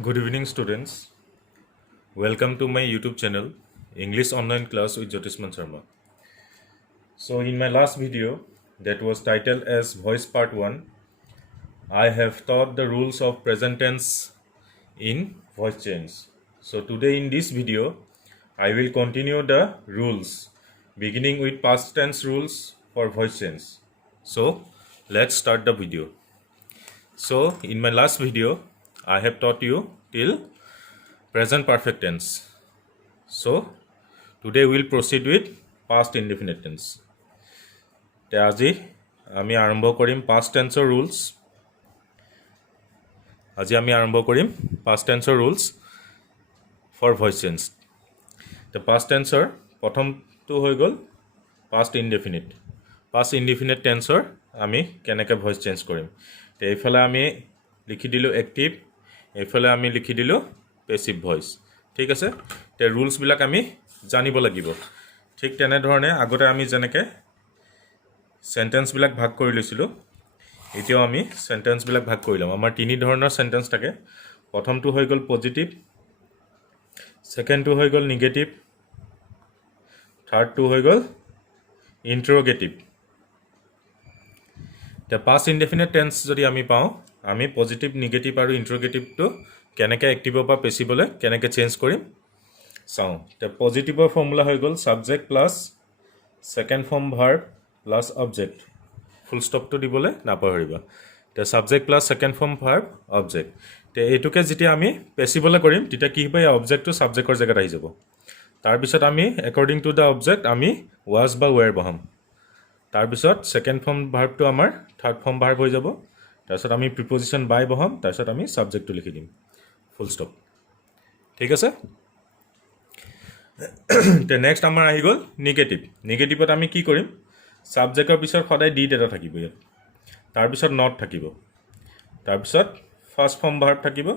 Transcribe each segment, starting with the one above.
Good evening, students. Welcome to my YouTube channel, English Online Class with Jyotisman Sharma. So, in my last video, that was titled as Voice Part 1, I have taught the rules of present tense in voice change. So, today in this video, I will continue the rules, beginning with past tense rules for voice change. So, let's start the video. So, in my last video, I have taught you till present perfect tense. So, today we'll proceed with past indefinite tense. আজি আমি আৰম্ভ কৰিম past tenseৰ rules. আজি আমি আৰম্ভ কৰিম past tenseৰ rules for voice change. The past tenseৰ প্ৰথমটো হৈ গ'ল past indefinite. Past indefinite tenseৰ আমি কেনেকৈ voice change কৰিম. তে এইফালে আমি লিখি দিলোঁ active, এইফালে আমি লিখি দিলোঁ passive voice. ঠিক আছে, তে ৰুলছবিলাক আমি জানিব লাগিব. ঠিক তেনেধৰণে আগতে আমি যেনেকৈ সেন্টেন্সবিলাক ভাগ কৰি লৈছিলোঁ, এতিয়াও আমি সেন্টেন্সবিলাক ভাগ কৰি ল'ম. আমাৰ তিনি ধৰণৰ সেন্টেন্স থাকে. প্ৰথমটো হৈ গ'ল পজিটিভ, ছেকেণ্ডটো হৈ গ'ল নিগেটিভ, থাৰ্ডটো হৈ গ'ল ইণ্টাৰগেটিভ. এতিয়া পাষ্ট ইনডেফিনিট টেন্স যদি আমি পাওঁ, আমি পজিটিভ, নিগেটিভ আৰু ইণ্টাৰগেটিভটো কেনেকৈ এক্টিভৰ পৰা পেছিভলৈ কেনেকৈ চেঞ্জ কৰিম চাওঁ. এতিয়া পজিটিভৰ ফৰ্মুলা হৈ গ'ল subject plus second form verb plus object. Full ষ্টপটো দিবলৈ নাপাহৰিবা. এতিয়া subject plus second form verb object. এতিয়া এইটোকে যেতিয়া আমি পেছিভলৈ কৰিম, তেতিয়া কি হ'ব, এই অবজেক্টটো ছাবজেক্টৰ জেগাত আহি যাব. তাৰপিছত আমি একৰ্ডিং টু দ্য অবজেক্ট আমি ৱাজ বা ৱেৰ বহাম. তাৰপিছত ছেকেণ্ড ফৰ্ম ভাৰ্বটো আমাৰ থাৰ্ড ফৰ্ম ভাৰ্ব হৈ যাব. তাৰপিছত আমি প্ৰিপজিশ্যন বাই বহাম. তাৰপিছত আমি ছাবজেক্টটো লিখি দিম. ফুল ষ্টপ. ঠিক আছে. এতিয়া নেক্সট আমাৰ আহি গ'ল নিগেটিভ. নিগেটিভত আমি কি কৰিম, ছাবজেক্টৰ পিছত সদায় ডিড এটা থাকিব ইয়াত, তাৰপিছত নট থাকিব, তাৰপিছত ফাৰ্ষ্ট ফৰ্ম ভাৰ্ব থাকিব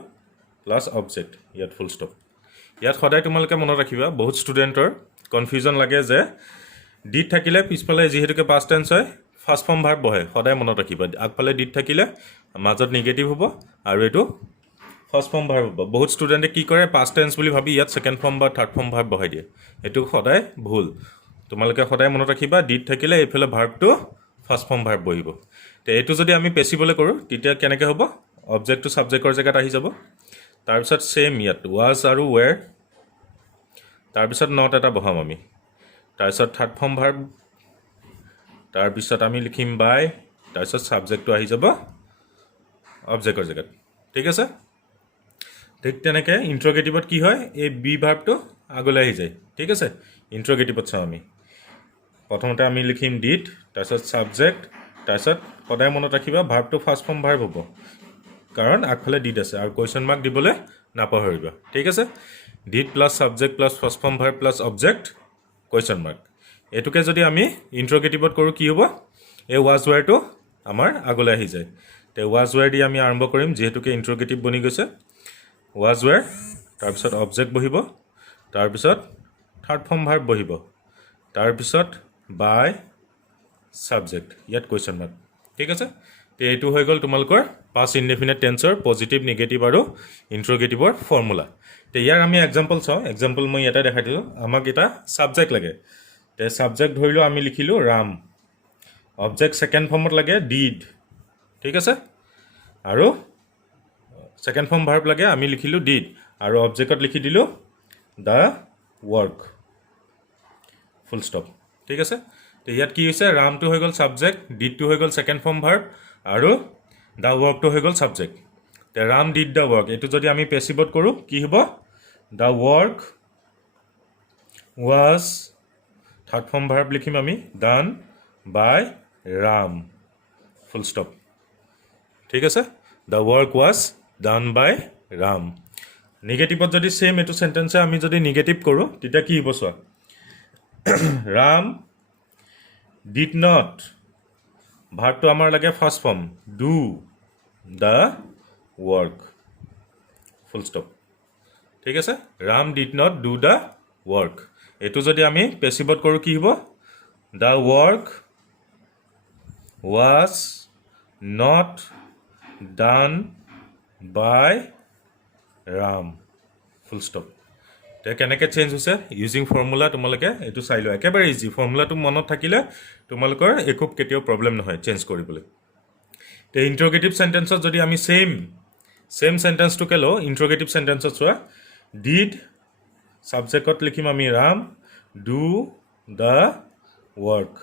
প্লাছ অবজেক্ট, ইয়াত ফুল ষ্টপ. ইয়াত সদায় তোমালোকে মনত ৰাখিবা, বহুত ষ্টুডেণ্টৰ কনফিউজন লাগে যে ডিড থাকিলে পিছফালে যিহেতুকে পাষ্ট টেন্স হয় ফাৰ্ষ্ট ফৰ্ম ভাৰ্ব বহে. সদায় মনত ৰাখিবা, আগফালে ডিড থাকিলে মাজত নিগেটিভ হ'ব আৰু এইটো ফাৰ্ষ্ট ফৰ্ম ভাৰ্ব হ'ব. বহুত ষ্টুডেণ্টে কি কৰে, পাষ্ট টেন্স বুলি ভাবি ইয়াত ছেকেণ্ড ফৰ্ম বা থাৰ্ড ফৰ্ম ভাৰ্ব বহাই দিয়ে. এইটো সদায় ভুল. তোমালোকে সদায় মনত ৰাখিবা, ডিড থাকিলে এইফালে ভাৰ্বটো ফাৰ্ষ্ট ফৰ্ম ভাৰ্ব বহিব. তো এইটো যদি আমি পেছিবলৈ কৰোঁ, তেতিয়া কেনেকৈ হ'ব, অবজেক্টটো ছাবজেক্টৰ জেগাত আহি যাব. তাৰপিছত ছেইম ইয়াত ৱাজ আৰু ৱেৰ, তাৰপিছত নট এটা বহাম আমি, তাৰপিছত থাৰ্ড ফৰ্ম ভাৰ্ব, তাৰপিছত আমি লিখিম বাই, তাৰপিছত ছাবজেক্টটো আহি যাব অবজেক্টৰ জেগাত. ঠিক আছে. ঠিক তেনেকৈ ইণ্টাৰগেটিভত কি হয়, এই বি ভাৰ্বটো আগলৈ আহি যায়. ঠিক আছে. ইণ্টাৰগেটিভত চাওঁ আমি, প্ৰথমতে আমি লিখিম ডিড, তাৰপিছত ছাবজেক্ট, তাৰপিছত সদায় মনত ৰাখিবা ভাৰ্বটো ফাৰ্ষ্ট ফৰ্ম ভাৰ্ব হ'ব, কাৰণ আগফালে ডিড আছে, আৰু কুৱেশ্যন মাৰ্ক দিবলৈ নাপাহৰিবা. ঠিক আছে. Did plus subject plus first form verb plus object question mark. এইটোকে যদি আমি ইণ্টাৰগেটিভত কৰোঁ, কি হ'ব, এই ৱাজ ৱেৰটো আমাৰ আগলৈ আহি যায়. তে ৱাজ ৱেৰ দি আমি আৰম্ভ কৰিম, যিহেতুকে ইণ্টাৰগেটিভ বনি গৈছে. ৱাজ ৱেৰ, তাৰপিছত অবজেক্ট বহিব, তাৰপিছত থাৰ্ড ফৰ্ম ভাৰ্ব বহিব, তাৰপিছত বাই ছাবজেক্ট, ইয়াত কুৱেশ্যন মাৰ্ক. ঠিক আছে. তো এইটো হৈ গ'ল তোমালোকৰ পাষ্ট ইনডেফিনিট টেন্সৰ পজিটিভ, নিগেটিভ আৰু ইণ্টাৰগেটিভৰ ফৰ্মুলা. তো ইয়াৰ আমি এক্সাম্পল চাওঁ. এক্সাম্পল মই ইয়াতে দেখাই দিলোঁ. আমাক এটা ছাবজেক্ট লাগে. তে ছাবজেক্ট ধৰিলোঁ আমি লিখিলোঁ ৰাম, অবজেক্ট ছেকেণ্ড ফৰ্মত লাগে ডিড. ঠিক আছে. আৰু ছেকেণ্ড ফৰ্ম ভাৰ্ব লাগে, আমি লিখিলোঁ ডিড, আৰু অবজেক্টত লিখি দিলোঁ দ্য ৱৰ্ক, ফুল ষ্টপ. ঠিক আছে. তো ইয়াত কি হৈছে, ৰামটো হৈ গ'ল ছাবজেক্ট, ডিডটো হৈ গ'ল ছেকেণ্ড ফৰ্ম ভাৰ্ব, আৰু দ্য ৱৰ্কটো হৈ গ'ল ছাবজেক্ট. তে ৰাম ডিড দ্য ৱৰ্ক, এইটো যদি আমি পেছিভত কৰোঁ কি হ'ব, the work was, third form verb লিখিম আমি done by Ram, full stop. ঠিক আছে. The work was done by Ram. নিগেটিভত যদি ছেইম এইটো চেণ্টেন্সে আমি যদি নিগেটিভ কৰোঁ, তেতিয়া কি হ'ব চোৱা, ৰাম ডিড নট, ভাৰ্বটো আমাৰ লাগে first form, do the work, full stop. ঠিক আছে. Ram did not do the work. এইটো যদি আমি পেছিভত কৰোঁ কি হ'ব, the work was not done by Ram full stop এতিয়া কেনেকৈ চেঞ্জ হৈছে ইউজিং ফৰ্মুলা তোমালোকে এইটো চাই লোৱা একেবাৰে ইজি ফৰ্মুলাটো মনত থাকিলে তোমালোকৰ একো কেতিয়াও প্ৰব্লেম নহয় চেঞ্জ কৰিবলৈ তে ইণ্টাৰগেটিভ চেণ্টেন্সত যদি আমি ছেম চেণ্টেন্সটোকে লওঁ ইণ্টাৰগেটিভ চেণ্টেন্সত চোৱা ডিড ছাবজেক্টত লিখিম আমি ৰাম ডু দ্য ৱৰ্ক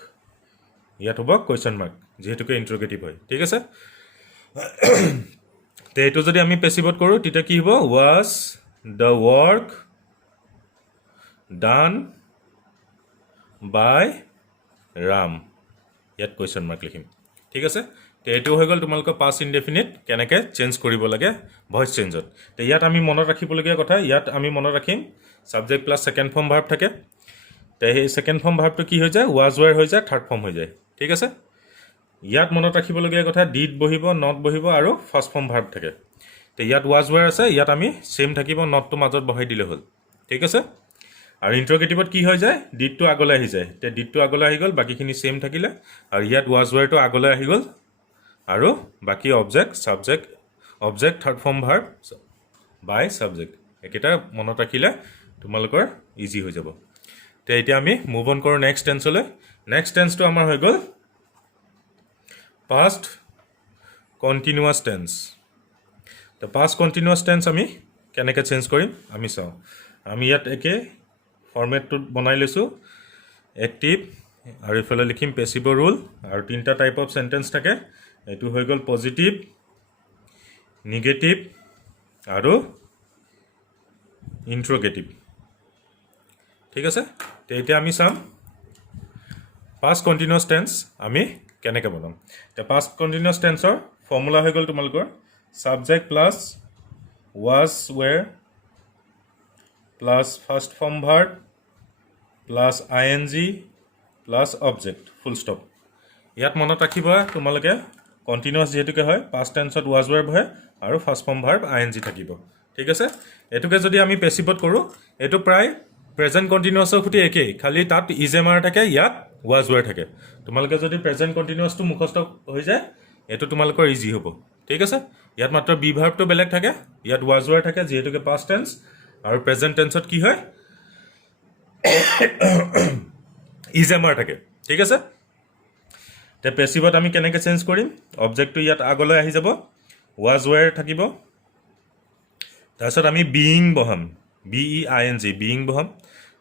ইয়াত হ'ব কুৱেশ্যন মাৰ্ক যিহেতুকে ইণ্টাৰগেটিভ হয় ঠিক আছে তে এইটো যদি আমি পেচিভত কৰোঁ তেতিয়া কি হ'ব was the work done by Ram ইয়াত কুৱেশ্যন মাৰ্ক লিখিম ঠিক আছে তে এইটো হৈ গ'ল তোমালোকৰ পাষ্ট ইনডেফিনিট কেনেকৈ চেঞ্জ কৰিব লাগে ভইচ চেঞ্জত তে ইয়াত আমি মনত ৰাখিবলগীয়া কথা ইয়াত আমি মনত ৰাখিম subject plus second form verb থাকে তে সেই ছেকেণ্ড ফৰ্ম ভাৰ্বটো কি হৈ যায় ৱাজ ৱেৰ হৈ যায় থাৰ্ড ফৰ্ম হৈ যায় ঠিক আছে ইয়াত মনত ৰাখিবলগীয়া কথা ডিড বহিব নট বহিব আৰু ফাৰ্ষ্ট ফৰ্ম ভাৰ্ব থাকে তে ইয়াত ৱাজ ৱেৰ আছে ইয়াত আমি ছেম থাকিব নটটো মাজত বহাই দিলে হ'ল ঠিক আছে আৰু ইণ্টাৰগেটিভত কি হৈ যায় ডিডটো আগলৈ আহি যায় তে ডিডটো আগলৈ আহি গ'ল বাকীখিনি ছেম থাকিলে আৰু ইয়াত ৱাজ ৱেৰটো আগলৈ আহি গ'ল আৰু বাকী অবজেক্ট থাৰ্ড ফৰ্ম ভাৰ্ব বাই ছাবজেক্ট একেইটা মনত ৰাখিলে তোমালোকৰ ইজি হৈ যাব তে এতিয়া আমি মুভ অন কৰোঁ নেক্সট টেন্সলৈ নেক্সট টেন্সটো আমাৰ হৈ গ'ল পাষ্ট কণ্টিনিউৱাছ টেন্স তো পাষ্ট কণ্টিনিউৱাছ টেন্স আমি কেনেকৈ চেঞ্জ কৰিম আমি চাওঁ আমি ইয়াত একে ফৰ্মেটটোত বনাই লৈছোঁ এক্টিভ আৰু এইফালে লিখিম পেচিভৰ ৰুল আৰু তিনিটা টাইপ অফ চেণ্টেন্স থাকে এইটো হৈ গ'ল পজিটিভ নিগেটিভ আৰু ইণ্ট্ৰগেটিভ ঠিক আছে তো এতিয়া আমি চাম পাষ্ট কণ্টিনিউৱাছ টেন্স আমি কেনেকৈ বনাম এতিয়া পাষ্ট কণ্টিনিউৱাছ টেন্সৰ ফৰ্মুলা হৈ গ'ল তোমালোকৰ subject plus was were plus first form verb plus ING plus object full stop ইয়াত মনত ৰাখিবা তোমালোকে কণ্টিনিউৱাছ যিহেতুকে হয় পাষ্ট টেন্সত ৱাজ ৱেৰ বহে আৰু ফাৰ্ষ্ট ফৰ্ম ভাৰ্ব ING থাকিব ঠিক আছে এইটোকে যদি আমি পেচিভত কৰোঁ এইটো প্ৰায় প্ৰেজেণ্ট কণ্টিনিউৱাছৰ সৈতে একেই খালি তাত ইজেমাৰ থাকে ইয়াত ৱাজ ৱেৰ থাকে তোমালোকে যদি প্ৰেজেণ্ট কণ্টিনিউৱাছটো মুখস্থ হৈ যায় এইটো তোমালোকৰ ইজি হ'ব ঠিক আছে ইয়াত মাত্ৰ বি ভাৰ্বটো বেলেগ থাকে ইয়াত ৱাজ ৱেৰ থাকে যিহেতুকে পাষ্ট টেন্স আৰু প্ৰেজেণ্ট টেন্সত কি হয় ইজেমাৰ থাকে ঠিক আছে তে পেচিভত আমি কেনেকৈ চেঞ্জ কৰিম অবজেক্টটো ইয়াত আগলৈ আহি যাব ৱাজ ৱেৰ থাকিব তাৰপিছত আমি বিইং বহাম BEING বিইং বহাম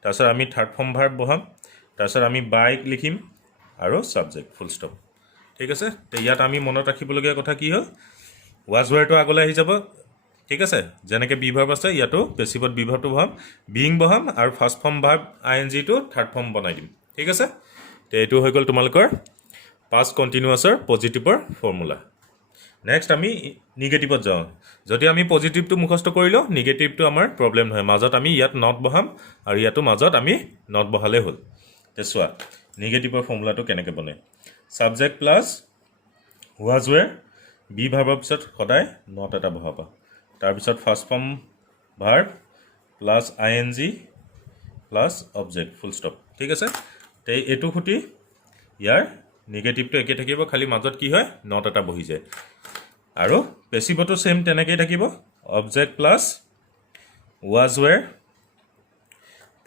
তাৰপিছত আমি থাৰ্ড ফৰ্ম ভাৰ্ব বহাম তাৰপিছত আমি বাইক লিখিম আৰু ছাবজেক্ট ফুল ষ্টপ ঠিক আছে তো ইয়াত আমি মনত ৰাখিবলগীয়া কথা কি হ'ল ৱাজ ৱেৰটো আগলৈ আহি যাব ঠিক আছে যেনেকৈ বি ভাৰ্ব আছে ইয়াতো পেচিভত বি ভাৰ্বটো বহাম বিইং বহাম আৰু ফাৰ্ষ্ট ফৰ্ম ভাৰ্ব INGটো থাৰ্ড ফৰ্ম বনাই দিম ঠিক আছে তো এইটো হৈ গ'ল তোমালোকৰ পাষ্ট কণ্টিনিউৱাছৰ পজিটিভৰ ফৰ্মুলা নেক্সট আমি নিগেটিভত যাওঁ যদি আমি পজিটিভটো মুখস্থ কৰিলোঁ নিগেটিভটো আমাৰ প্ৰব্লেম নহয় মাজত আমি ইয়াত নট বহাম আৰু ইয়াতো মাজত আমি নট বহালেই হ'ল তে চোৱা নিগেটিভৰ ফৰ্মুলাটো কেনেকৈ বনে subject plus was were be ভাৰ্বৰ পিছত সদায় নট এটা বহাবা তাৰপিছত first form verb plus ING plus object full stop ঠিক আছে তে এইটো সৈতে ইয়াৰ নিগেটিভটো একে থাকিব খালি মাজত কি হয় নট এটা বহি যায় আৰু পেচিভতো ছেম তেনেকৈয়ে থাকিব object plus was were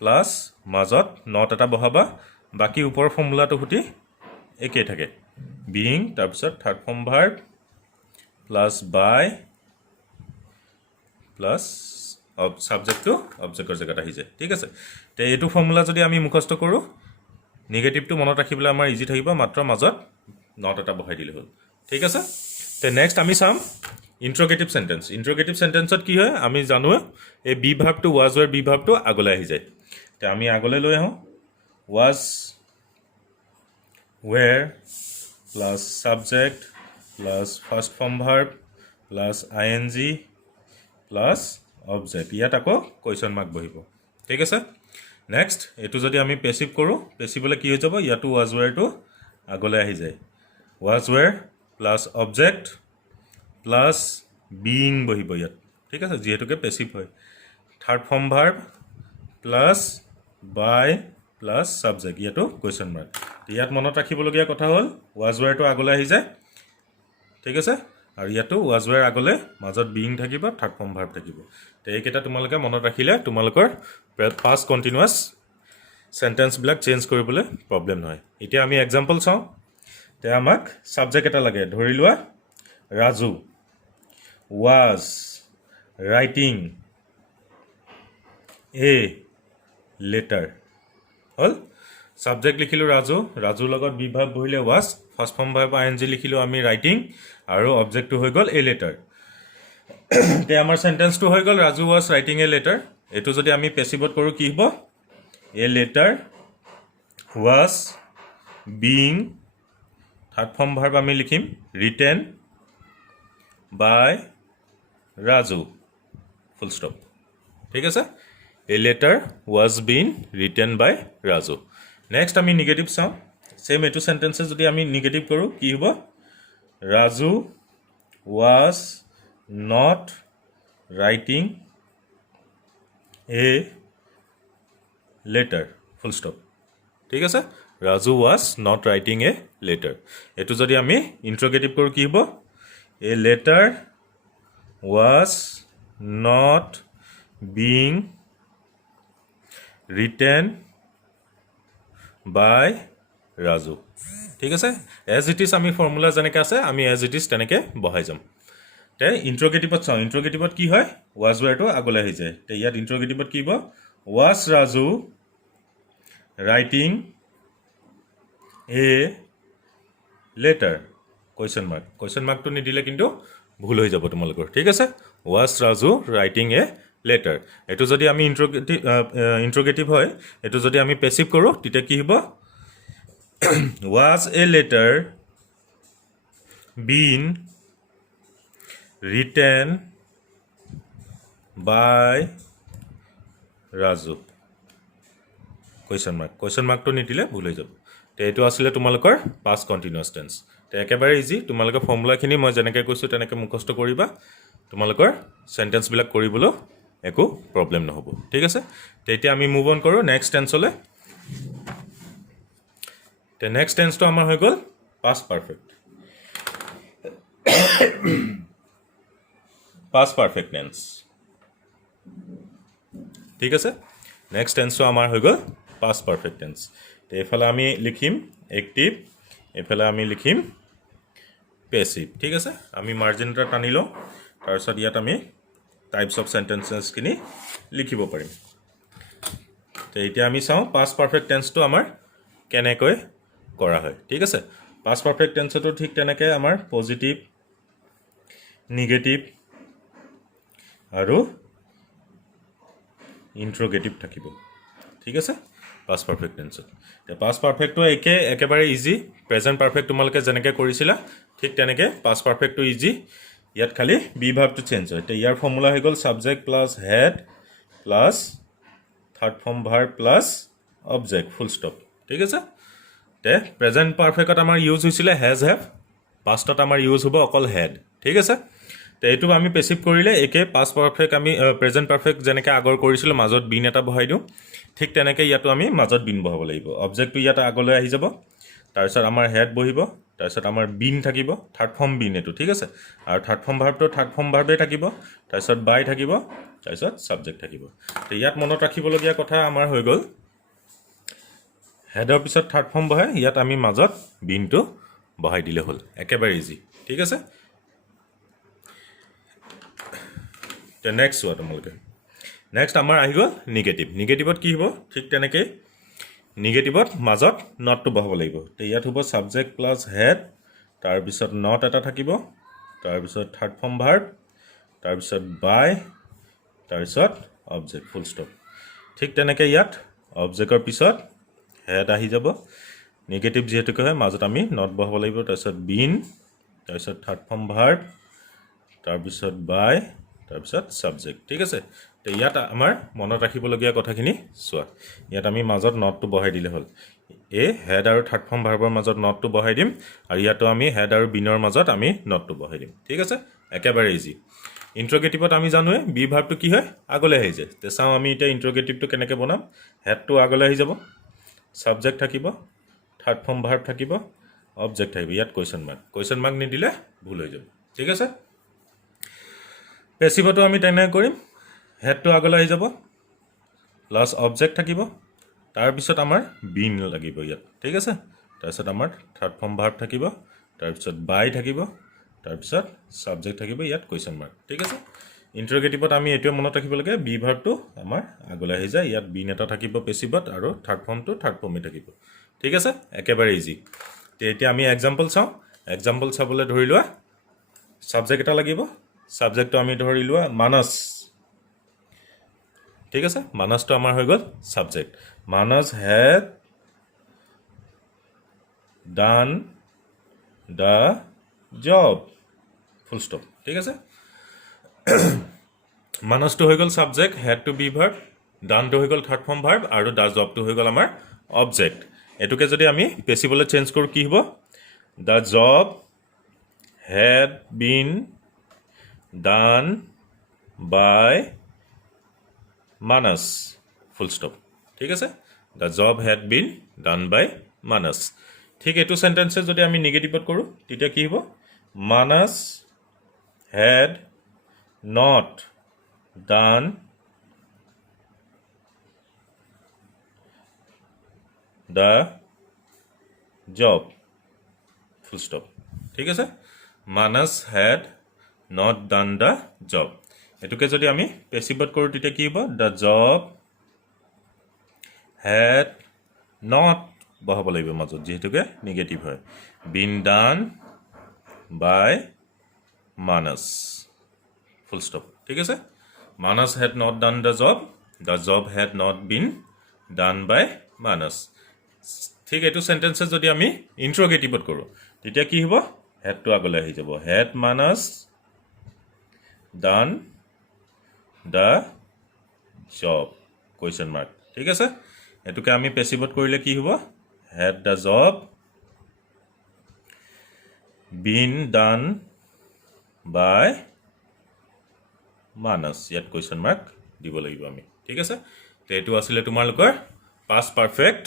plus মাজত নট এটা বহাবা বাকী ওপৰৰ ফৰ্মুলাটো সৈতে একেই থাকে বিইং তাৰপিছত third form verb plus by plus ছাবজেক্টটো অবজেক্টৰ জেগাত আহি যায় ঠিক আছে তে এইটো ফৰ্মুলা যদি আমি মুখস্থ কৰোঁ নিগেটিভটো মনত ৰাখিবলৈ আমাৰ ইজি থাকিব মাত্ৰ মাজত নট এটা বহাই দিলে হ'ল ঠিক আছে তে নেক্সট আমি চাম ইণ্ট্ৰগেটিভ চেণ্টেন্সত কি হয় আমি জানো এই বি ভাৰ্বটো ৱাজ ৱেৰ বি ভাৰ্বটো আগলৈ আহি যায় তে আমি আগলৈ লৈ আহোঁ was were plus subject plus first form verb plus ING plus object ইয়াত আকৌ কুৱেশ্যন মাৰ্ক বহিব ঠিক আছে নেক্সট এইটো যদি আমি পেচিভ কৰোঁ পেচিভলৈ কি হৈ যাব ইয়াতো ৱাজ ৱেৰটো আগলৈ আহি যায় was were plus object plus being বহিব ইয়াত ঠিক আছে যিহেতুকে পেচিভ হয় third form verb plus by plus subject ইয়াতো কুৱেশ্যন মাৰ্ক ইয়াত মনত ৰাখিবলগীয়া কথা হ'ল ৱাজ ৱেৰটো আগলৈ আহি যায় ঠিক আছে আৰু ইয়াতো ৱাজ ৱেৰ আগলৈ মাজত বিং থাকিব থাৰ্ড ফৰ্ম ভাৰ্ব থাকিব তো এইকেইটা তোমালোকে মনত ৰাখিলে তোমালোকৰ পাষ্ট কণ্টিনিউৱাছ চেণ্টেন্সবিলাক চেঞ্জ কৰিবলৈ প্ৰব্লেম নহয় এতিয়া আমি এক্সাম্পল চাওঁ তে আমাক ছাবজেক্ট এটা লাগে ধৰি লোৱা Raju was writing a letter হ'ল ছাবজেক্ট লিখিলোঁ ৰাজুৰ লগত বি ভাৰ্ব বহিলে was first form verb ING লিখিলোঁ আমি ৰাইটিং আৰু অবজেক্টটো হৈ গ'ল এ লেটাৰ তে আমাৰ চেণ্টেন্সটো হৈ গ'ল Raju was writing a letter এইটো যদি আমি পেচিভত কৰোঁ কি হ'ব a letter was being third form verb আমি লিখিম written by Raju full stop ঠিক আছে a letter was been written by Raju next আমি নিগেটিভ চাওঁ সেম এইটো সেন্টেন্সেস যদি আমি নিগেটিভ কৰোঁ কি হ'ব Raju was not writing a letter full stop ঠিক আছে Raju was not writing a letter এইটো যদি আমি ইন্ট্ৰগেটিভ কৰোঁ কি হ'ব a letter was not being written by Raju ঠিক আছে এজ ইট ইজ আমি ফৰ্মুলা যেনেকৈ আছে আমি এজ ইট ইজ তেনেকৈ বহাই যাম তে ইন্ট্ৰগেটিভত চাওঁ ইন্ট্ৰগেটিভত কি হয় ৱাজ ৱেৰটো আগলৈ আহি যায় তে ইয়াত ইন্ট্ৰগেটিভত কি হ'ব was Raju writing a letter question মাৰ্কটো নিদিলে কিন্তু ভুল হৈ যাব তোমালোকৰ ঠিক আছে was Raju writing a letter এইটো যদি আমি ইন্ট্ৰগেটিভ হয় এইটো যদি আমি পেচিভ কৰোঁ তেতিয়া কি হ'ব was a letter been written by Raju question মাৰ্কটো নিদিলে ভুল হৈ যাব তো এইটো আছিলে তোমালোকৰ পাষ্ট কণ্টিনিউৱাছ টেন্স তো একেবাৰে ইজি তোমালোকে ফৰ্মুলাখিনি মই যেনেকৈ কৈছোঁ তেনেকৈ মুখস্থ কৰিবা তোমালোকৰ চেণ্টেন্সবিলাক কৰিবলৈ একো প্ৰব্লেম নহ'ব ঠিক আছে তো এতিয়া আমি মুভ অন কৰোঁ নেক্সট টেন্সলৈ তো নেক্সট টেন্সটো আমাৰ হৈ গ'ল পাষ্ট পাৰফেক্ট টেন্স ঠিক আছে নেক্সট টেন্সটো আমাৰ হৈ গ'ল পাষ্ট পাৰফেক্ট টেন্স তো এইফালে আমি লিখিম এক্টিভ এইফালে আমি লিখিম পেচিভ ঠিক আছে আমি মাৰ্জিন এটা টানি লওঁ তাৰপিছত ইয়াত আমি টাইপছ অফ চেণ্টেন্সেছখিনি লিখিব পাৰিম তো এতিয়া আমি চাওঁ পাষ্ট পাৰফেক্ট টেন্সটো আমাৰ কেনেকৈ কৰা হয় ঠিক আছে পাষ্ট পাৰফেক্ট টেন্সটো ঠিক তেনেকৈ আমাৰ পজিটিভ নিগেটিভ আৰু ইন্ট্ৰগেটিভ থাকিব ঠিক আছে পাষ্ট পাৰফেক্ট টেন্সত এতিয়া পাষ্ট পাৰফেক্টটো একেবাৰে ইজি প্ৰেজেণ্ট পাৰফেক্ট তোমালোকে যেনেকৈ কৰিছিলা ঠিক তেনেকৈ পাষ্ট পাৰফেক্টটো ইজি ইয়াত খালি বি ভাৰ্বটো চেঞ্জ হয় এতিয়া ইয়াৰ ফৰ্মুলা হৈ গ'ল subject plus have plus third form verb plus object full stop ঠিক আছে তে প্ৰেজেণ্ট পাৰফেক্টত আমাৰ ইউজ হৈছিলে হেজ হেভ পাষ্টত আমাৰ ইউজ হ'ব অকল হেড ঠিক আছে তো এইটো আমি পেচিভ কৰিলে একে পাষ্ট পাৰফেক্ট আমি প্ৰেজেণ্ট পাৰফেক্ট যেনেকৈ আগৰ কৰিছিলোঁ মাজত বিন এটা বহাই দিওঁ ঠিক তেনেকৈ ইয়াতো আমি মাজত বিন বহাব লাগিব অবজেক্টটো ইয়াত আগলৈ আহি যাব তাৰপিছত আমাৰ হেড বহিব তাৰপিছত আমাৰ বিন থাকিব থাৰ্ড ফৰ্ম বিন এইটো ঠিক আছে আৰু থাৰ্ড ফৰ্ম ভাৰ্বটো থাৰ্ড ফৰ্ম ভাৰ্বেই থাকিব তাৰপিছত বাই থাকিব তাৰপিছত ছাবজেক্ট থাকিব তো ইয়াত মনত ৰাখিবলগীয়া কথা আমাৰ হৈ গ'ল হেডৰ পিছত থাৰ্ড ফৰ্ম বহে ইয়াত আমি মাজত বিনটো বহাই দিলে হ'ল একেবাৰে ইজি ঠিক আছে তো নেক্সট চোৱা তোমালোকে নেক্সট আমাৰ আহি গ'ল নিগেটিভত কি হ'ব ঠিক তেনেকৈ নিগেটিভত মাজত নটটো বহাব লাগিব তো ইয়াত হ'ব ছাবজেক্ট প্লাছ হেড তাৰপিছত নট এটা থাকিব তাৰপিছত থাৰ্ড ফৰ্ম ভাৰ্ব তাৰপিছত বাই তাৰপিছত অবজেক্ট ফুল ষ্টপ ঠিক তেনেকৈ ইয়াত অবজেক্টৰ পিছত হেড আহি যাব নিগেটিভ যিহেতুকে হয় মাজত আমি নট বহাব লাগিব তাৰপিছত বিন তাৰপিছত থাৰ্ড ফৰ্ম ভাৰ্ব তাৰপিছত বাই তাৰপিছত ছাবজেক্ট ঠিক আছে তো ইয়াত আমাৰ মনত ৰাখিবলগীয়া কথাখিনি চোৱা ইয়াত আমি মাজত নটটো বহাই দিলে হ'ল এই হেড আৰু থাৰ্ড ফৰ্ম ভাৰ্বৰ মাজত নটটো বহাই দিম আৰু ইয়াতো আমি হেড আৰু বিনৰ মাজত আমি নটটো বহাই দিম ঠিক আছে একেবাৰে ইজি ইন্ট্ৰগেটিভত আমি জানোৱে বি ভাৰ্বটো কি হয় আগলৈ আহি যায় তো চাওঁ আমি এতিয়া ইন্ট্ৰগেটিভটো কেনেকৈ বনাম হেডটো আগলৈ আহি যাব ছাবজেক্ট থাকিব থাৰ্ড ফৰ্ম ভাৰ্ব থাকিব অবজেক্ট থাকিব ইয়াত কুৱেশ্যন মাৰ্ক নিদিলে ভুল হৈ যাব ঠিক আছে পেছিভতো আমি তেনেকৈ কৰিম হেডটো আগলৈ আহি যাব প্লাছ অবজেক্ট থাকিব তাৰপিছত আমাৰ বিন লাগিব ইয়াত ঠিক আছে তাৰপিছত আমাৰ থাৰ্ড ফৰ্ম ভাৰ্ব থাকিব তাৰপিছত বাই থাকিব তাৰপিছত সাবজেক্ট থাকিব ইয়াত কোৱেশ্চন মাৰ্ক ঠিক আছে ইন্টাৰগেটিভত আমি এটোৱে মনত ৰাখিব লাগে বি ভাৰ্বটো আমাৰ আগলৈ আহি যায় ইয়াত বিন এটা থাকিব পেছিভত আৰু থাৰ্ড ফৰ্মটো থাৰ্ড ফৰ্মে থাকিব ঠিক আছে একেবাৰে ইজি তে এতিয়া আমি এক্সাম্পল চাওঁ এক্সাম্পল চাবলৈ ধৰি লোৱা সাবজেক্ট এটা লাগিব সাবজেক্টটো আমি ধৰি লোৱা মানস ঠিক আছে মানসটো আমাৰ হৈ গ'ল subject Manas had done the job full stop ঠিক আছে মানসটো হৈ গ'ল subject had to be verb done to হৈ গ'ল থাৰ্ড ফৰ্ম ভাৰ্ব আৰু the job to হৈ গ'ল আমাৰ অবজেক্ট এটোকে যদি আমি পেছিভলৈ চেঞ্জ কৰো কি হ'ব the job had been done by Manas full stop ঠিক আছে the job had been done by Manas ঠিক এটো সেন্টেন্সে যদি আমি নেগেটিভত কৰো তেতিয়া কি হ'ব Manas had not done the job full stop ঠিক আছে Manas had not done the job এটোকে যদি আমি পেছিভত কৰো তেতিয়া কি হ'ব the job had not বহাব লাগিব মাজত যেহেতুকে নেগেটিভ হয় been done by Manas full stop ঠিক আছে Manas had not done the job had not been done by Manas ঠিক এটো সেন্টেন্সে যদি আমি ইন্টাৰগেটিভত কৰো তেতিয়া কি হ'ব হেডটো আগলৈ আহি যাব had Manas done the job question mark ঠিক আছে এটোকে আমি পেছিভত কৰিলে কি হ'ব had the job been done by Manas ইয়াত question mark দিব লাগিব আমি ঠিক আছে তে এটো আছিল তোমালোকৰ past perfect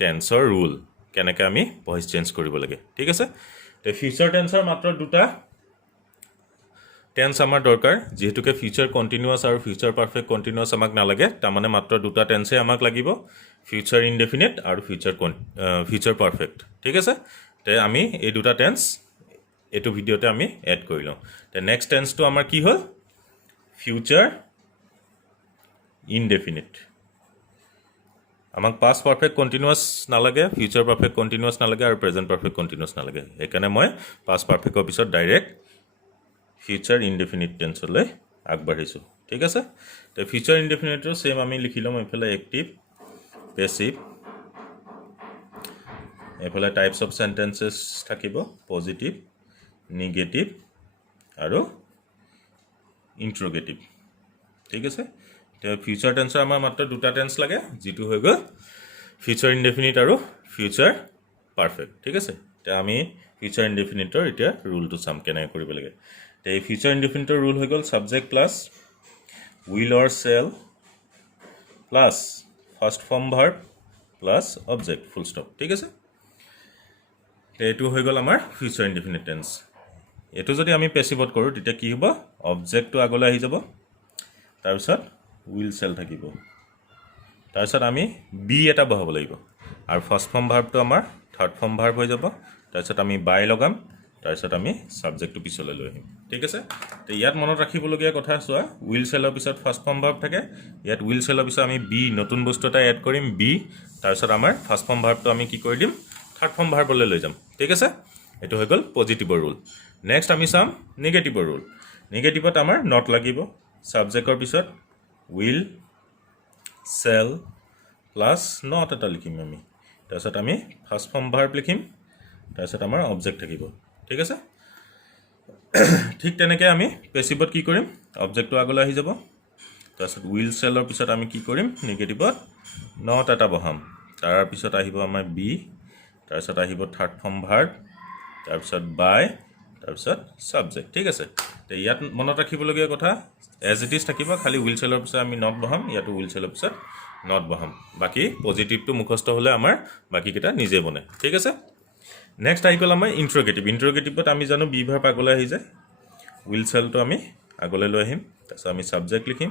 টেন্সৰ ৰুল কেনেকৈ আমি ভয়েস চেঞ্জ কৰিব লাগে ঠিক আছে তে ফিউচাৰ টেন্সৰ মাত্ৰ দুটা টেন্স আমাৰ দৰকাৰ যেহেতুকে ফিউচাৰ কন্টিনিউয়াস আৰু ফিউচাৰ পাৰফেক্ট কন্টিনিউয়াস আমাক নালাগে তাৰ মানে মাত্ৰ দুটা টেন্সে আমাক লাগিব ফিউচাৰ ইনডেফিনিট আৰু ফিউচাৰ পাৰফেক্ট ঠিক আছে তে আমি এই দুটা টেন্স এটো ভিডিওতে আমি এড কৰি লওঁ তে নেক্সট টেন্সটো আমাৰ কি হ'ল ফিউচাৰ ইনডেফিনিট আমাক পাষ্ট পাৰফেক্ট কন্টিনিউয়াস নালাগে ফিউচাৰ পাৰফেক্ট কন্টিনিউয়াস নালাগে আৰু প্ৰেজেন্ট পাৰফেক্ট কন্টিনিউয়াস নালাগে একাৰণে মই পাষ্ট পাৰফেক্টৰ পিছত ডাইৰেক্ট ফিউচাৰ ইনডেফিনিট টেন্সলৈ আগবাঢ়িছো ঠিক আছে তে ফিউচাৰ ইনডেফিনিটৰ সেম আমি লিখি লম এফালে এক্টিভ পেছিভ এফালে টাইপস অফ সেন্টেন্সেস থাকিব পজিটিভ নেগেটিভ আৰু ইন্টাৰগেটিভ ঠিক আছে তে ফিউচাৰ টেন্সৰ আমাৰ মাত্ৰ দুটা টেন্স লাগে যেটো হৈ গ'ল ফিউচাৰ ইনডেফিনিট আৰু ফিউচাৰ পাৰফেক্ট ঠিক আছে তে আমি ফিউচাৰ ইনডেফিনিটৰ এতিয়া ৰুলটো চাম কেনেকৈ কৰিব লাগে তে ফিউচাৰ ইনডেফিনিটৰ ৰুল হৈ গ'ল subject plus will or shall plus first form verb plus object full stop ঠিক আছে এটো হৈ গ'ল আমাৰ ফিউচাৰ ইনডেফিনিট টেন্স এটো যদি আমি পেছিভত কৰো তেতিয়া কি হ'ব অবজেক্টটো আগলৈ আহি যাব তাৰপিছত will shall থাকিব তাৰপিছত আমি বি এটা বহাব লাগিব আৰু ফাৰ্স্ট ফৰ্ম ভাৰ্বটো আমাৰ থাৰ্ড ফৰ্ম ভাৰ্ব হৈ যাব তাৰপিছত আমি বাই লগাম তাৰপিছত আমি সাবজেক্টটো পিছলৈ লৈ আহিম ঠিক আছে তে ইয়াত মনত ৰাখিবলগীয়া কথা চোৱা will shallৰ পিছত ফাৰ্স্ট ফৰ্ম ভাৰ্ব থাকে ইয়াত will shallৰ পিছত আমি বি নতুন বস্তু এটা এড কৰিম বি তাৰপিছত আমাৰ ফাৰ্স্ট ফৰ্ম ভাৰ্বটো আমি কি কৰি দিম থাৰ্ড ফৰ্ম ভাৰ্বলৈ লৈ যাম ঠিক আছে এটো হৈ গ'ল পজিটিভৰ ৰুল নেক্সট আমি চাম নেগেটিভৰ ৰুল নেগেটিভত আমাৰ নট লাগিব সাবজেক্টৰ পিছত will shall প্লাস নট এটা লিখিম আমি তাৰপিছত আমি ফাৰ্স্ট ফৰ্ম ভাৰ্ব লিখিম তাৰপিছত আমাৰ অবজেক্ট থাকিব ঠিক আছে ঠিক তেনেকৈ আমি পেছিভত কি কৰিম অবজেক্টটো আগলৈ আহি যাব তাৰপিছত will shallৰ পিছত আমি কি কৰিম নেগেটিভত নট এটা বহাম তাৰ পিছত আহিব আমাৰ বি তাৰপিছত আহিব থাৰ্ড ফৰ্ম ভাৰ্ব তাৰপিছত বাই তাৰপিছত সাবজেক্ট ঠিক আছে তে ইয়াত মনত ৰাখিবলগীয়া কথা এজ ইট ইজ থাকিব খালি will shallৰ পিছত আমি নট বহাম ইয়াতো will shallৰ পিছত নট বহাম বাকি পজিটিভটো মুখস্থ হলে আমাৰ বাকি কিটা নিজে বনে ঠিক আছে নেক্সট আহি গ'ল আমাৰ ইণ্ট্ৰগেটিভ ইণ্ট্ৰগেটিভত আমি জানো বি ভাৰ্ব আগলৈ আহি যায় উইল চেলটো আমি আগলৈ লৈ আহিম তাৰপিছত আমি ছাবজেক্ট লিখিম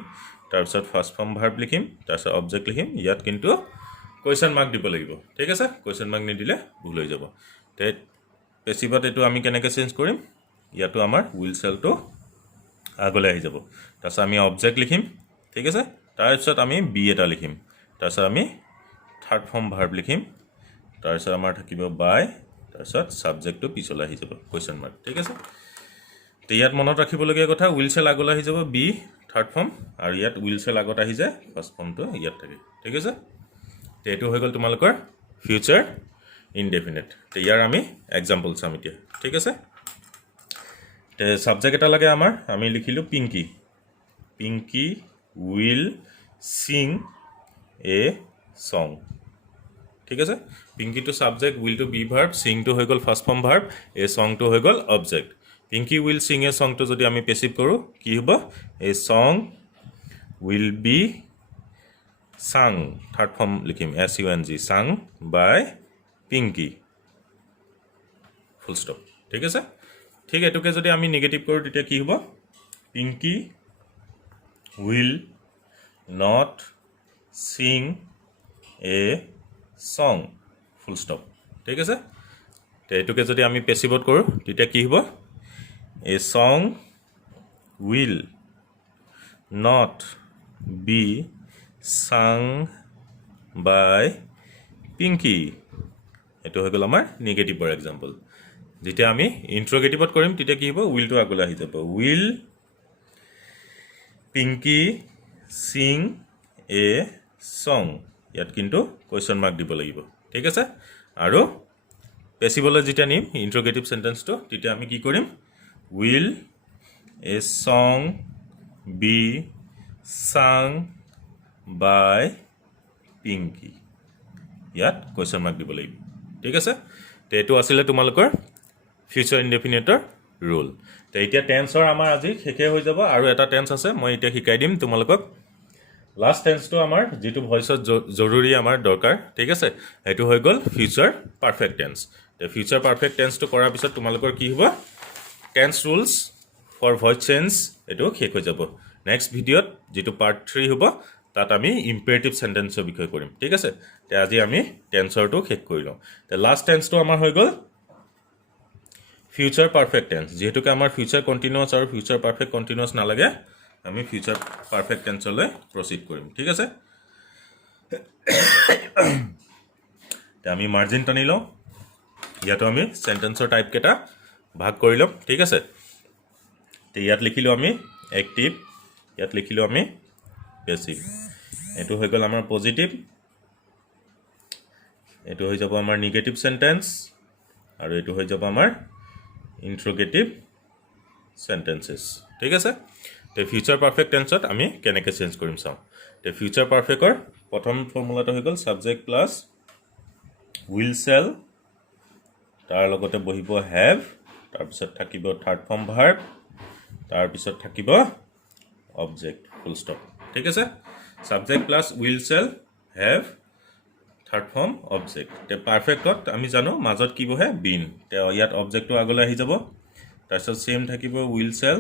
তাৰপিছত ফাৰ্ষ্ট ফৰ্ম ভাৰ্ব লিখিম তাৰপিছত অবজেক্ট লিখিম ইয়াত কিন্তু কুৱেশ্যন মাৰ্ক দিব লাগিব ঠিক আছে কুৱেশ্যন মাৰ্ক নিদিলে ভুল হৈ যাব তে পেচিভত এইটো আমি কেনেকৈ চেঞ্জ কৰিম ইয়াতো আমাৰ উইল চেলটো আগলৈ আহি যাব তাৰপিছত আমি অবজেক্ট লিখিম ঠিক আছে তাৰপিছত আমি বি এটা লিখিম তাৰপিছত আমি থাৰ্ড ফৰ্ম ভাৰ্ব লিখিম তাৰপিছত আমাৰ থাকিব বাই তাৰপিছত ছাবজেক্টটো পিছলৈ আহি যাব কুৱেশ্যন মাৰ্ক ঠিক আছে তো ইয়াত মনত ৰাখিবলগীয়া কথা উইল চেল আগলৈ আহি যাব বি থাৰ্ড ফৰ্ম আৰু ইয়াত উইল চেল আগত আহি যায় ফাৰ্ষ্ট ফৰ্মটো ইয়াত থাকে ঠিক আছে তো এইটো হৈ গ'ল তোমালোকৰ ফিউচাৰ ইনডেফিনেট তো ইয়াৰ আমি এক্সাম্পল চাম এতিয়া ঠিক আছে তো ছাবজেক্ট এটা লাগে আমাৰ আমি লিখিলোঁ পিংকি পিংকি উইল চিং এ ছং ঠিক আছে পিংকিটো ছাবজেক্ট উইলটো বি ভাৰ্ব চিংটো হৈ গ'ল ফাৰ্ষ্ট ফৰ্ম ভাৰ্ব এই ছংটো হৈ গ'ল অবজেক্ট পিংকি উইল চিং এ ছংটো যদি আমি পেচিভ কৰোঁ কি হ'ব এই ছং উইল বি চাং থাৰ্ড ফৰ্ম লিখিম SUNG চাং বাই পিংকি ফুল ষ্টপ ঠিক আছে ঠিক এইটোকে যদি আমি নিগেটিভ কৰোঁ তেতিয়া কি হ'ব পিংকি উইল নট চিং এ ছং ফুল ষ্টপ ঠিক আছে তো এইটোকে যদি আমি পেচিভত কৰোঁ তেতিয়া কি হ'ব এ ছং উইল নট বি চাং বাই পিংকি এইটো হৈ গ'ল আমাৰ নিগেটিভৰ এক্সাম্পল যেতিয়া আমি ইণ্ট্ৰগেটিভত কৰিম তেতিয়া কি হ'ব উইলটো আগলৈ আহি যাব উইল পিংকি চিং এ ছং ইয়াত কিন্তু কুৱেশ্যন মাৰ্ক দিব লাগিব ঠিক আছে আৰু পেচিভলৈ যেতিয়া নিম ইণ্ট্ৰগেটিভ চেণ্টেন্সটো তেতিয়া আমি কি কৰিম উইল এ ছং বি চাং বাই পিংকি ইয়াত কুৱেশ্যন মাৰ্ক দিব লাগিব ঠিক আছে তো এইটো আছিলে তোমালোকৰ ফিউচাৰ ইনডেফিনেটৰ ৰুল তো এতিয়া টেন্সৰ আমাৰ আজি শেষে হৈ যাব আৰু এটা টেন্স আছে মই এতিয়া শিকাই দিম তোমালোকক লাষ্ট টেন্সটো আমাৰ যিটো ভইচত জৰুৰী আমাৰ দৰকাৰ ঠিক আছে সেইটো হৈ গ'ল ফিউচাৰ পাৰফেক্ট টেন্স তো ফিউচাৰ পাৰফেক্ট টেন্সটো কৰাৰ পিছত তোমালোকৰ কি হ'ব tense rules for voice change এইটো শেষ হৈ যাব নেক্সট ভিডিঅ'ত যিটো পাৰ্ট 3 হ'ব তাত আমি ইম্পেৰেটিভ চেণ্টেন্সৰ বিষয়ে কৰিম ঠিক আছে তো আজি আমি টেন্সৰটো শেষ কৰি লওঁ তো লাষ্ট টেন্সটো আমাৰ হৈ গ'ল ফিউচাৰ পাৰফেক্ট টেন্স যিহেতুকে আমাৰ ফিউচাৰ কণ্টিনিউৱাছ আৰু ফিউচাৰ পাৰফেক্ট কণ্টিনিউৱাছ নালাগে আমি ফিউচাৰ পাৰফেক্ট টেন্সলৈ প্ৰচিড কৰিম ঠিক আছে তো আমি মাৰ্জিন টানি লওঁ ইয়াতো আমি চেণ্টেন্সৰ টাইপকেইটা ভাগ কৰি ল'ম ঠিক আছে তো ইয়াত লিখিলোঁ আমি এক্টিভ ইয়াত লিখিলোঁ আমি পেচিভ এইটো হৈ গ'ল আমাৰ পজিটিভ এইটো হৈ যাব আমাৰ নিগেটিভ চেণ্টেন্স আৰু এইটো হৈ যাব আমাৰ ইণ্ট্ৰগেটিভ চেণ্টেন্সেছ ঠিক আছে তো ফিউচাৰ পাৰফেক্ট টেন্সত আমি কেনেকৈ চেঞ্জ কৰিম চাওঁ তো ফিউচাৰ পাৰফেক্টৰ প্ৰথম ফৰ্মুলাটো হৈ গ'ল ছাবজেক্ট প্লাছ উইল চেল তাৰ লগতে বহিব হেভ তাৰপিছত থাকিব থাৰ্ড ফৰ্ম ভাৰ্ব তাৰপিছত থাকিব অবজেক্ট ফুল ষ্টপ ঠিক আছে subject plus will shall have third form object তে পাৰফেক্টত আমি জানো মাজত কি বহে বিন তে ইয়াত অবজেক্টটো আগলৈ আহি যাব তাৰপিছত চেম থাকিব উইল চেল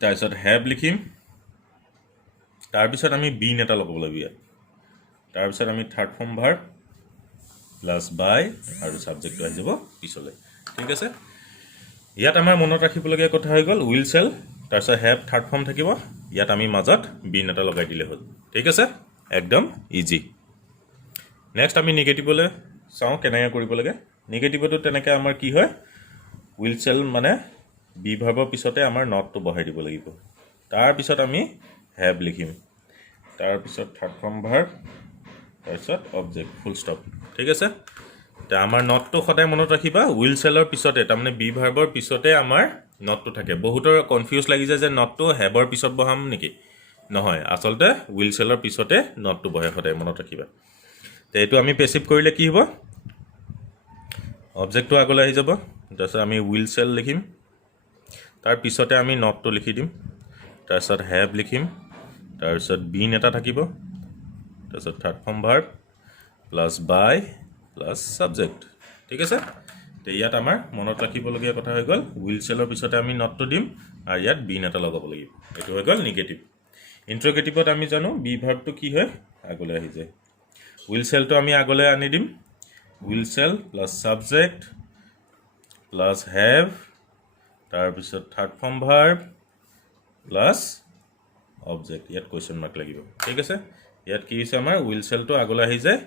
তাৰপিছত হেভ লিখিম তাৰপিছত আমি বিন এটা লগাব লাগিব ইয়াত তাৰপিছত আমি থাৰ্ড ফৰ্ম ভাৰ্ব প্লাছ বাই আৰু ছাবজেক্টটো আহি যাব পিছলৈ ঠিক আছে ইয়াত আমাৰ মনত ৰাখিবলগীয়া কথা হৈ গ'ল উইল চেল তাৰপিছত হেভ থাৰ্ড ফৰ্ম থাকিব ইয়াত আমি মাজত বিন এটা লগাই দিলে হ'ল ঠিক আছে একদম ইজি নেক্সট আমি নিগেটিভলৈ চাওঁ কেনেকৈ কৰিব লাগে নিগেটিভতো তেনেকৈ আমাৰ কি হয় উইল চেল মানে বি ভাৰ্বৰ পিছতে আমাৰ নটটো বহাই দিব লাগিব তাৰপিছত আমি হেভ লিখিম তাৰপিছত থাৰ্ড ফৰ্ম ভাৰ্ব তাৰপিছত অবজেক্ট ফুল ষ্টপ ঠিক আছে তো আমাৰ নটটো সদায় মনত ৰাখিবা উইল চেলৰ পিছতে তাৰমানে বি ভাৰ্বৰ পিছতে আমাৰ নটটো থাকে বহুতৰ কনফিউজ লাগি যায় যে নটটো হেভৰ পিছত বহাম নেকি নহয় আচলতে উইল চেলৰ পিছতে নটটো বহে সদায় মনত ৰাখিবা তো এইটো আমি পেচিভ কৰিলে কি হ'ব অবজেক্টটো আগলৈ আহি যাব তাৰপিছত আমি উইল চেল লিখিম তাৰ পিছতে আমি নটটো লিখি দিম তাৰপিছত হেভ লিখিম তাৰপিছত বিন এটা থাকিব তাৰপিছত third form verb plus by plus subject ঠিক আছে তে ইয়াত আমাৰ মনত ৰাখিবলগীয়া কথা হৈ গ'ল উইল চেলৰ পিছতে আমি নটটো দিম আৰু ইয়াত বিন এটা লগাব লাগিব এইটো হৈ গ'ল নিগেটিভ ইণ্ট্ৰগেটিভত আমি জানো বি ভাৰ্বটো কি হয় আগলৈ আহি যায় উইল চেলটো আমি আগলৈ আনি দিম will shall plus subject plus have তাৰপিছত third form verb plus object ইয়াত কুৱেশ্যন মাৰ্ক লাগিব ঠিক আছে ইয়াত কি হৈছে আমাৰ উইল চেলটো আগলৈ আহি যায়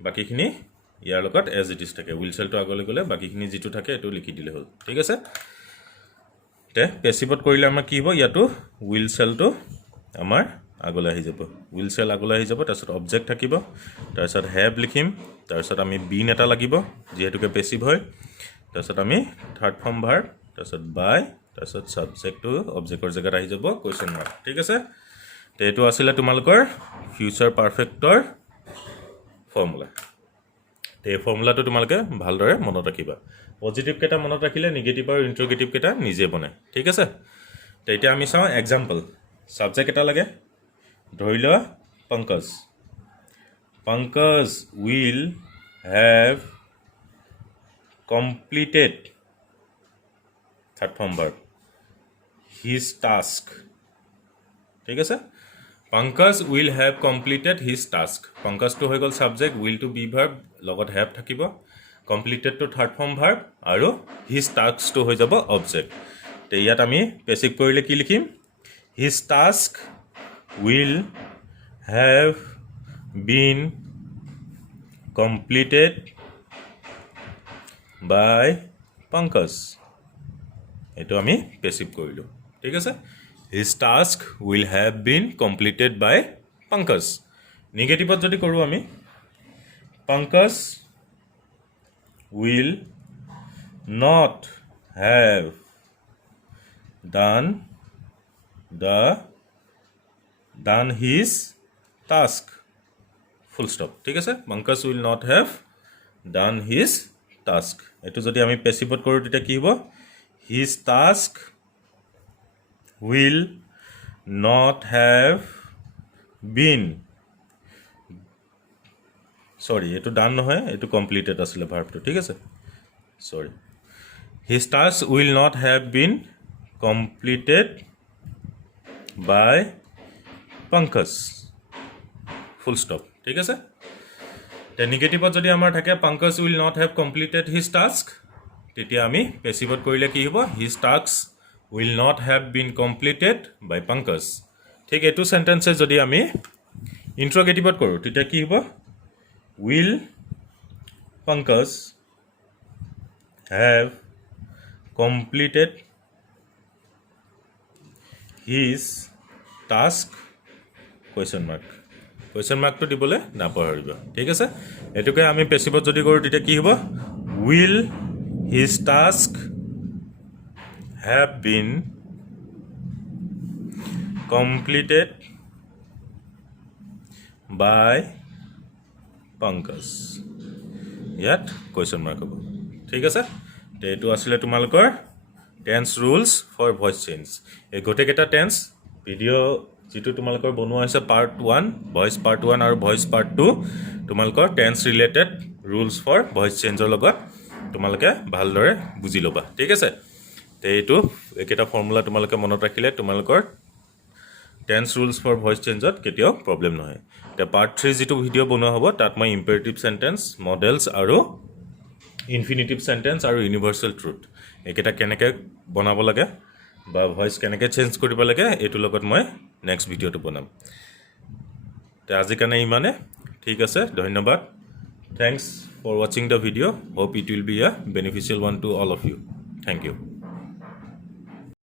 বাকিখিনি ইয়াৰ লগত এজ ইট ইজ থাকে উইল চেলটো আগলৈ গ'লে বাকিখিনি যিটো থাকে এইটো লিখি দিলে হ'ল ঠিক আছে তে পেছিভত কৰিলে আমাৰ কি হ'ব ইয়াতো উইল চেলটো আমাৰ আগলৈ আহি যাব উইল চেল আগলৈ আহি যাব তাৰপিছত অবজেক্ট থাকিব তাৰপিছত হেভ লিখিম তাৰপিছত আমি বিন এটা লাগিব যিহেতুকে পেছিভ হয় তাৰপিছত আমি থাৰ্ড ফৰ্ম ভাৰ্ব তাৰপিছত বাই তাৰপিছত ছাবজেক্টটো অবজেক্টৰ জেগাত আহি যাব কুৱেশ্যন মাৰ্ক ঠিক আছে তে এইটো আছিলে তোমালোকৰ ফিউচাৰ পাৰফেক্টৰ ফৰ্মুলা এই ফৰ্মুলাটো তোমালোকে ভালদৰে মনত ৰাখিবা পজিটিভ কেইটা মনত ৰাখিলে নিগেটিভ আৰু ইণ্ট্ৰগেটিভ কেইটা নিজে বনে ঠিক আছে তে এতিয়া আমি চাওঁ এক্সাম্পল ছাবজেক্ট এটা লাগে ধৰি লোৱা Pankaj will have completed third form verb his task ঠিক আছে Pankaj will have completed his task পংকজটো হৈ গ'ল subject will to be verb লগত হেভ থাকিব কমপ্লিটেডটো থাৰ্ড ফৰ্ম ভাৰ্ব আৰু হিজ টাস্কটো হৈ যাব অবজেক্ট তে ইয়াত আমি পেছিভ কৰিলে কি লিখিম his task will have been completed by Pankaj এইটো আমি পেছিভ কৰিলোঁ ঠিক আছে his task will have been completed by Pankaj নিগেটিভত যদি কৰোঁ আমি Pankaj will not have done his task full stop ঠিক আছে Pankaj will not have done his task এইটো যদি আমি পেছিভত কৰোঁ তেতিয়া কি হ'ব his task will not have been sorry এইটো done নহয় এইটো completed আছিলে ভাৰ্বটো ঠিক আছে sorry his task will not have been completed by Pankaj full stop ঠিক আছে তে নিগেটিভত যদি আমাৰ থাকে Pankaj will not have completed his task তেতিয়া আমি পেছিভত কৰিলে কি হ'ব his task will not have been completed by Pankaj ঠিক এইটো চেণ্টেন্সে যদি আমি ইণ্ট্ৰগেটিভত কৰোঁ তেতিয়া কি হ'ব will Pankaj have completed his task question মাৰ্কটো দিবলৈ নাপাহৰিব ঠিক আছে এইটোকে আমি পেছিভত যদি কৰোঁ তেতিয়া কি হ'ব will his task have been completed by Pankaj ইয়াত কুৱেশ্যন মাৰ্ক হ'ব ঠিক আছে এইটো আছিলে তোমালোকৰ tense rules for voice change এই গোটেইকেইটা টেন্স ভিডিঅ' যিটো তোমালোকৰ বনোৱা হৈছে পাৰ্ট 1 ভইচ পাৰ্ট 1 আৰু ভইচ পাৰ্ট 2 তোমালোকৰ tense related rules for voice চেঞ্জৰ লগত তোমালোকে ভালদৰে বুজি ল'বা ঠিক আছে তে এইটো একেটা ফৰ্মুলা তোমালোকে মনত ৰাখিলে তোমালোকৰ টেন্স ৰুলছ ফৰ ভইচ চেঞ্জত কেতিয়াও প্ৰব্লেম নহয় এতিয়া পাৰ্ট 3 যিটো ভিডিঅ' বনোৱা হ'ব তাত মই ইম্পেৰেটিভ চেণ্টেন্স মডেলছ আৰু ইনফিনিটিভ চেণ্টেন্স আৰু ইউনিভাৰ্চেল ট্ৰুথ এইকেইটা কেনেকৈ বনাব লাগে বা ভইচ কেনেকৈ চেঞ্জ কৰিব লাগে এইটোৰ লগত মই নেক্সট ভিডিঅ'টো বনাম তে আজিৰ কাৰণে ইমানে ঠিক আছে ধন্যবাদ থেংকছ ফৰ ৱাচিং the video' hope it will be a beneficial one to all of you thank U